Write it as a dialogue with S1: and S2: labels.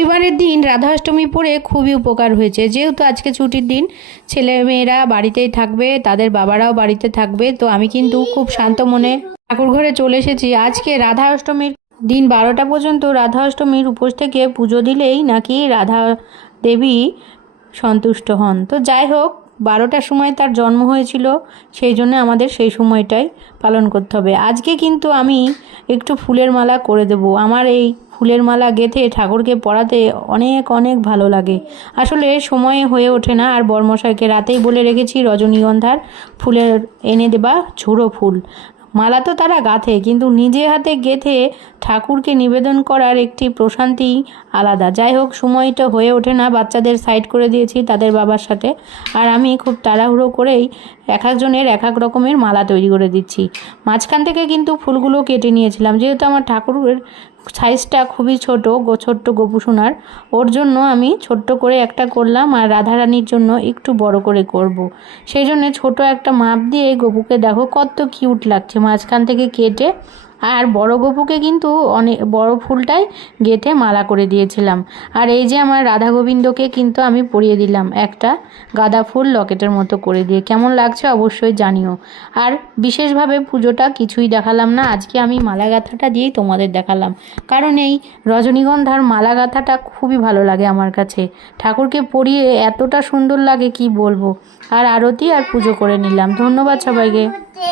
S1: রবিবারের দিন রাধা অষ্টমী পড়ে খুবই উপকার হয়েছে। যেহেতু আজকে ছুটির দিন ছেলে মেয়েরা বাড়িতেই থাকবে, তাদের বাবারাও বাড়িতে থাকবে, তো আমি কিন্তু খুব শান্ত মনে ঠাকুর ঘরে চলে এসেছি। আজকে রাধা অষ্টমীর দিন বারোটা পর্যন্ত রাধা অষ্টমীর উপোস থেকে পুজো দিলেই নাকি রাধা দেবী সন্তুষ্ট হন। তো যাই হোক, বারোটার সময় তার জন্ম হয়েছিল, সেই জন্য আমাদের সেই সময়টাই পালন করতে হবে। আজকে কিন্তু আমি একটু ফুলের মালা করে দেব। আমার এই ফুলের মালা গেঁথে ঠাকুরকে পরাতে অনেক অনেক ভালো লাগে। আসলে সময়ে হয়ে ওঠে না, আর বর্মশাইকে রাতেই বলে রেখেছি রজনীগন্ধার ফুলের এনে দেবা ঝুড়ো ফুল। মালা তো তারা গাঁথে, কিন্তু নিজে হাতে গেঁথে ঠাকুরকে নিবেদন করার একটি প্রশান্তি আলাদা। যাই হোক সময়টা হয়ে ওঠে না, বাচ্চাদের সাইড করে দিয়েছি তাদের বাবার সাথে, আর আমি খুব তাড়াহুড়ো করেই এক একজনের এক এক রকমের মালা তৈরি করে দিচ্ছি। মাঝখান থেকে কিন্তু ফুলগুলো কেটে নিয়েছিলাম, যেহেতু আমার ঠাকুরের সাইজটা খুবই ছোট, গো, ছোট্ট গোপুসোনার ওর জন্য আমি ছোট্ট করে একটা করলাম আর রাধারানীর জন্য একটু বড় করে করব। সেই জন্য ছোট একটা মাপ দিয়ে গোপুকে দেখো কত কিউট লাগছে মাঝখান থেকে কেটে আর বড় গোপুকে কিন্তু অনেক বড় ফুলটাই গেঁথে মালা করে দিয়েছিলাম। আর এই যে আমার রাধা গোবিন্দকে কিন্তু আমি পরিয়ে দিলাম একটা গাঁদা ফুল লকেটের মতো করে দিয়ে। কেমন লাগছে অবশ্যই জানিও। আর বিশেষভাবে পুজোটা কিছুই দেখালাম না, আজকে আমি মালা গাঁথাটা দিয়েই তোমাদের দেখালাম। কারণ এই রজনীগন্ধার মালা গাঁথাটা খুবই ভালো লাগে আমার কাছে। ঠাকুরকে পরিয়ে এতটা সুন্দর লাগে কি বলব? আর আরতি আর পুজো করে নিলাম। ধন্যবাদ সবাইকে।